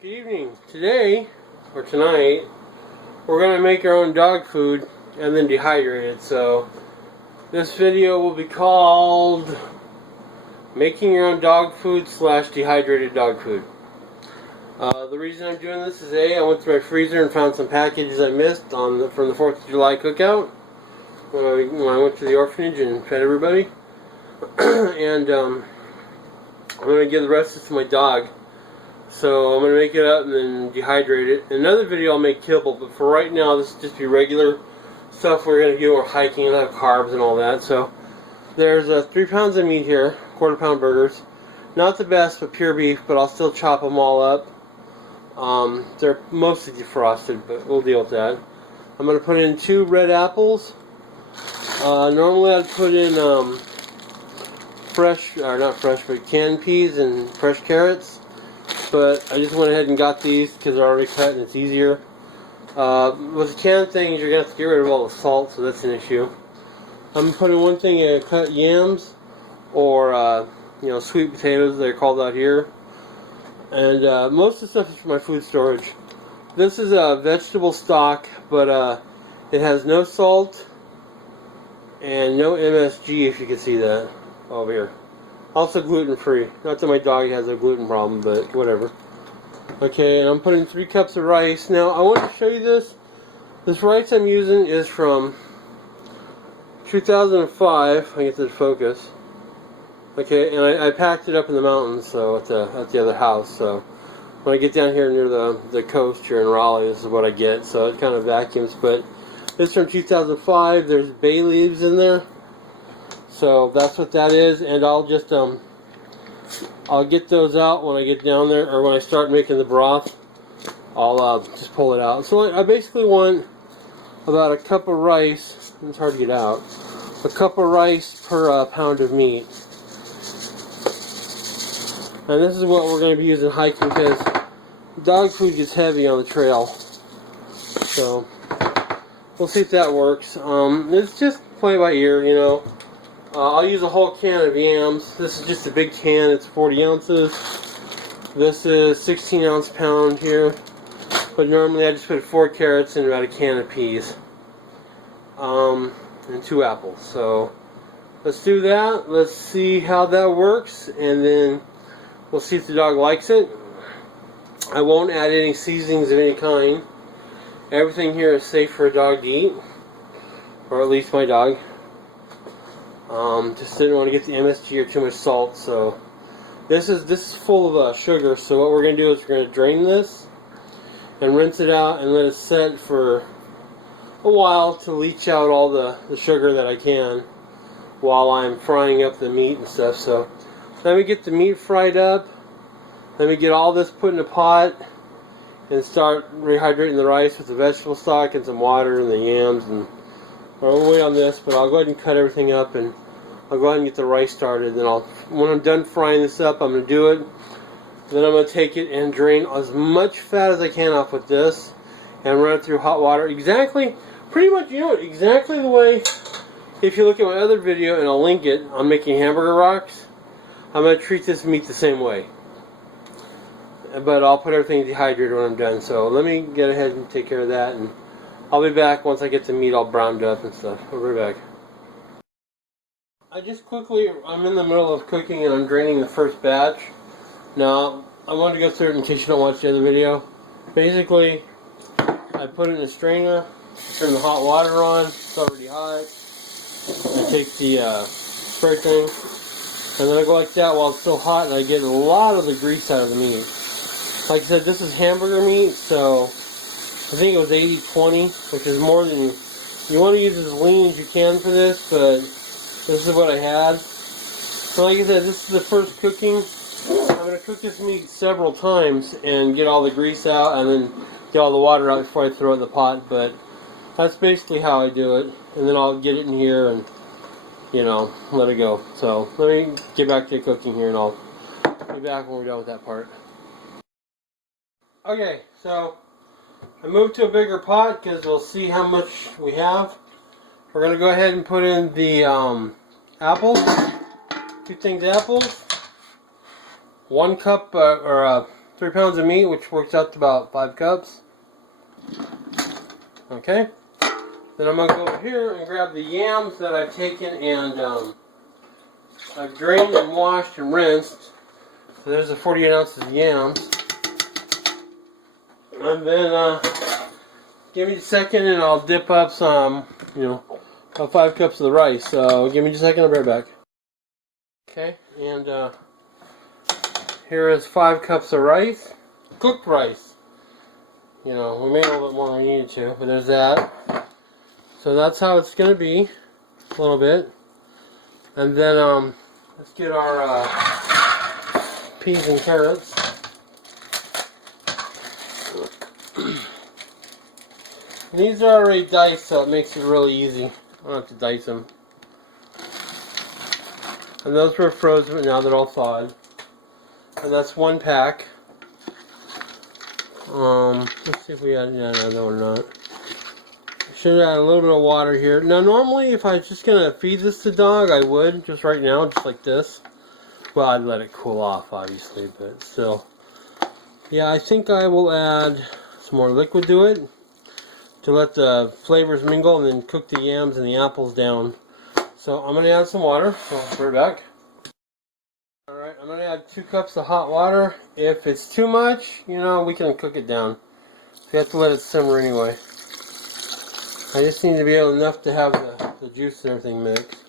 Good evening. Today, or tonight, we're going to make our own dog food and then dehydrate it. So, this video will be called Making Your Own Dog Food / Dehydrated Dog Food. The reason I'm doing this is I went through my freezer and found some packages I missed from the 4th of July cookout when I went to the orphanage and fed everybody. And I'm going to give the rest to my dog. So I'm going to make it up and then dehydrate it. In another video I'll make kibble, but for right now this will just be regular stuff we're going to do. We're hiking and have carbs and all that. So there's 3 pounds of meat here, quarter-pound burgers. Not the best, but pure beef, but I'll still chop them all up. They're mostly defrosted, but we'll deal with that. I'm going to put in 2 red apples. Normally I'd put in canned peas and fresh carrots. But I just went ahead and got these because they're already cut and it's easier. With the canned things, you're going to have to get rid of all the salt, so that's an issue. I'm putting one thing in cut yams, or sweet potatoes, they're called out here. And most of the stuff is for my food storage. This is a vegetable stock, but it has no salt and no MSG, if you can see that over here. Also gluten-free. Not that my dog has a gluten problem, but whatever. Okay, and I'm putting 3 cups of rice. Now, I want to show you this. This rice I'm using is from 2005. I get to focus. Okay, and I packed it up in the mountains, so at the other house. So when I get down here near the coast here in Raleigh, this is what I get. So it kind of vacuums, but this is from 2005. There's bay leaves in there. So that's what that is, and I'll just I'll get those out when I get down there, or when I start making the broth. I'll just pull it out. So I basically want about a cup of rice. It's hard to get out. A cup of rice per pound of meat. And this is what we're going to be using hiking because dog food gets heavy on the trail. So we'll see if that works. It's just play by ear, you know. I'll use a whole can of yams. This is just a big can. It's 40 ounces. This is 16 ounce pound here. But normally I just put 4 carrots and about a can of peas. And 2 apples. So let's do that. Let's see how that works. And then we'll see if the dog likes it. I won't add any seasonings of any kind. Everything here is safe for a dog to eat. Or at least my dog. Just didn't want to get the MSG or too much salt, so this is full of sugar. So what we're going to do is we're going to drain this and rinse it out and let it set for a while to leach out all the sugar that I can while I'm frying up the meat and stuff. So let me get the meat fried up. Let me get all this put in a pot and start rehydrating the rice with the vegetable stock and some water and the yams. And I'll wait on this, but I'll go ahead and cut everything up and I'll go ahead and get the rice started. Then when I'm done frying this up, I'm going to do it. Then I'm going to take it and drain as much fat as I can off with this and run it through hot water. Pretty much, exactly the way, if you look at my other video, and I'll link it, on making hamburger rocks, I'm going to treat this meat the same way. But I'll put everything dehydrated when I'm done. So let me get ahead and take care of that, and I'll be back once I get the meat all browned up and stuff. I'll be back. I'm in the middle of cooking and I'm draining the first batch. Now, I wanted to go through it in case you don't watch the other video. Basically, I put it in a strainer, turn the hot water on, it's already hot. I take the spray thing, and then I go like that while it's still hot, and I get a lot of the grease out of the meat. Like I said, this is hamburger meat, so I think it was 80-20, which is more than you want to use as lean as you can for this, but this is what I had. So like I said, this is the first cooking. I'm going to cook this meat several times and get all the grease out and then get all the water out before I throw it in the pot, but that's basically how I do it. And then I'll get it in here and, let it go. So let me get back to cooking here and I'll be back when we're done with that part. Okay, so I moved to a bigger pot because we'll see how much we have. We're going to go ahead and put in the apples, 2 things apples, 1 cup or 3 pounds of meat, which works out to about 5 cups. Okay. Then I'm going to go over here and grab the yams that I've taken and I've drained and washed and rinsed. So there's the 48 ounces of yams. And then give me a second and I'll dip up some, about 5 cups of the rice. So give me just a second, I'll be right back. Okay, and here is 5 cups of rice. Cooked rice. We made a little bit more than we needed to, but there's that. So that's how it's going to be, a little bit. And then let's get our peas and carrots. And these are already diced, so it makes it really easy. I don't have to dice them. And those were frozen, but now they're all thawed. And that's 1 pack. Let's see if we add another one or not. Should add a little bit of water here. Now normally if I was just going to feed this to dog, I would, just right now, just like this. Well, I'd let it cool off, obviously, but still. Yeah, I think I will add some more liquid to it to let the flavors mingle and then cook the yams and the apples down. So I'm going to add some water. So I'll be right back. Alright, I'm going to add 2 cups of hot water. If it's too much, we can cook it down. So you have to let it simmer anyway. I just need to be able enough to have the juice and everything mixed.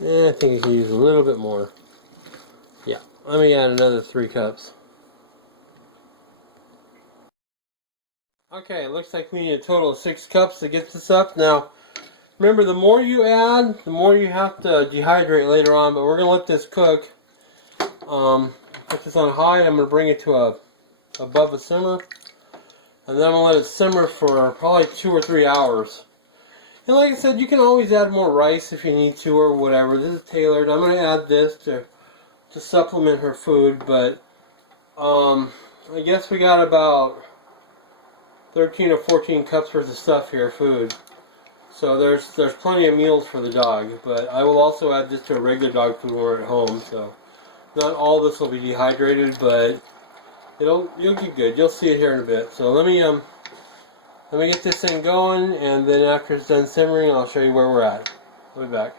I think I can use a little bit more. Yeah, let me add another 3 cups. Okay, it looks like we need a total of 6 cups to get this up. Now, remember, the more you add, the more you have to dehydrate later on, but we're going to let this cook. Put this on high, I'm going to bring it to above a simmer. And then I'm going to let it simmer for probably 2 or 3 hours. And like I said, you can always add more rice if you need to or whatever. This is tailored. I'm going to add this to supplement her food, but I guess we got about 13 or 14 cups worth of stuff here, food. So there's plenty of meals for the dog, but I will also add this to a regular dog food when we're at home. So not all this will be dehydrated, but you'll get good. You'll see it here in a bit. So let me get this thing going, and then after it's done simmering, I'll show you where we're at. I'll be back.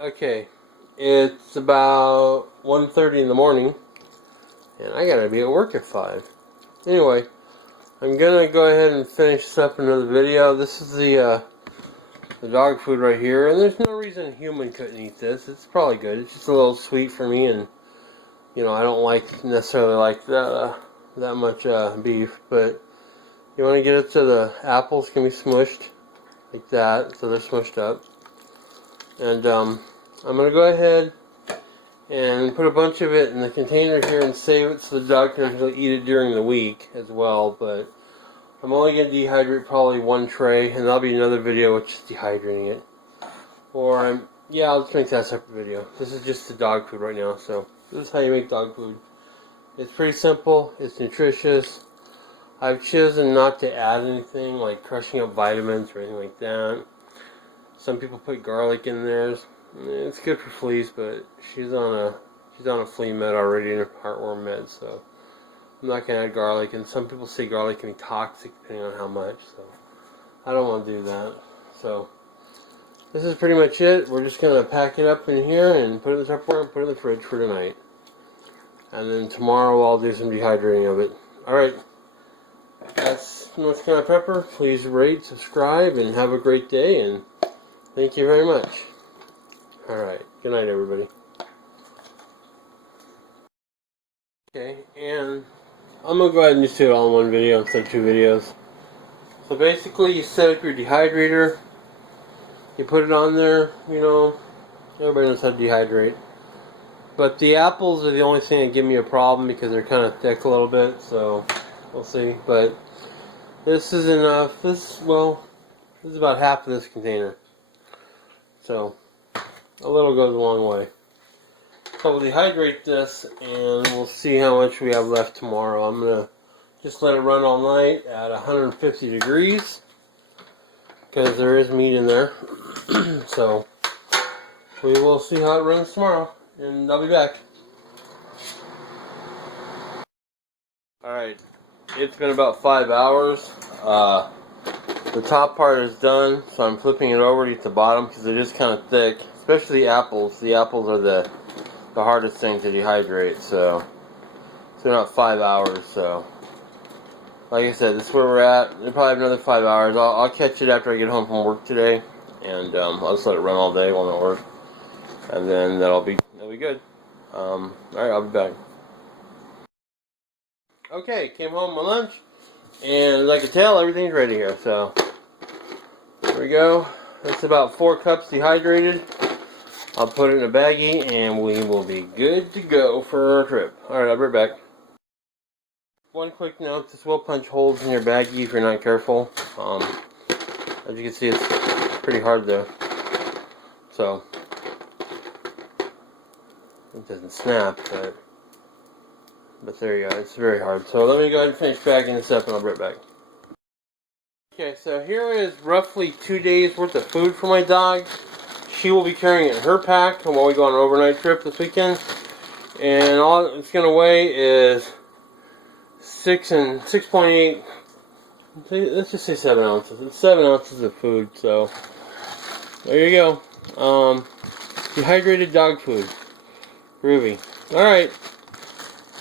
Okay, it's about 1:30 in the morning, and I gotta be at work at 5. Anyway, I'm gonna go ahead and finish this up in another video. This is the dog food right here, and there's no reason a human couldn't eat this. It's probably good. It's just a little sweet for me, and I don't necessarily like that much beef, but you want to get it so the apples can be smushed like that, so they're smushed up. And I'm going to go ahead and put a bunch of it in the container here and save it so the dog can actually eat it during the week as well. But I'm only going to dehydrate probably 1 tray, and that'll be another video which is dehydrating it. Or I'll just make that a separate video. This is just the dog food right now, so this is how you make dog food. It's pretty simple, it's nutritious. I've chosen not to add anything like crushing up vitamins or anything like that. Some people put garlic in theirs. It's good for fleas, but she's on a flea med already and a heartworm med, so I'm not gonna add garlic. And some people say garlic can be toxic depending on how much, so I don't want to do that. So this is pretty much it. We're just gonna pack it up in here and put it in the Tupperware and put it in the fridge for tonight. And then tomorrow I'll do some dehydrating of it. Alright, that's North Carolina Pepper. Please rate, subscribe, and have a great day, and thank you very much. Alright, good night everybody. Okay, and I'm going to go ahead and just do it all in one video instead of 2 videos. So basically you set up your dehydrator, you put it on there, everybody knows how to dehydrate. But the apples are the only thing that give me a problem because they're kind of thick a little bit, so we'll see. But this is enough. This is about half of this container. So a little goes a long way. So we'll dehydrate this and we'll see how much we have left tomorrow. I'm going to just let it run all night at 150 degrees because there is meat in there. So we will see how it runs tomorrow. And I'll be back. Alright, it's been about 5 hours. The top part is done, so I'm flipping it over to get the bottom because it is kind of thick, especially the apples. The apples are the hardest thing to dehydrate, so it's been about 5 hours. So, like I said, this is where we're at. We'll probably have another 5 hours. I'll catch it after I get home from work today, and I'll just let it run all day while I'm at work, and then that'll be good. Alright, I'll be back. Okay, came home my lunch, and as I can tell, everything's ready here. So there we go. That's about 4 cups dehydrated. I'll put it in a baggie, and we will be good to go for our trip. Alright, I'll be right back. One quick note, this will punch holes in your baggie if you're not careful. As you can see, it's pretty hard though. So it doesn't snap, but there you go, it's very hard. So let me go ahead and finish bagging this up, and I'll be right back. Okay, so here is roughly 2 days worth of food for my dog. She will be carrying it in her pack while we go on an overnight trip this weekend. And all it's going to weigh is 6 and 6.8, let's just say 7 ounces. It's 7 ounces of food, so there you go. Dehydrated dog food. Groovy. Alright.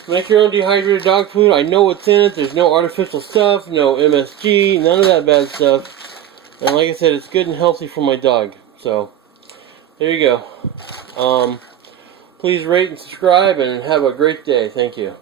Make your own dehydrated dog food. I know what's in it. There's no artificial stuff, no MSG, none of that bad stuff. And like I said, it's good and healthy for my dog. So, there you go. Please rate and subscribe and have a great day. Thank you.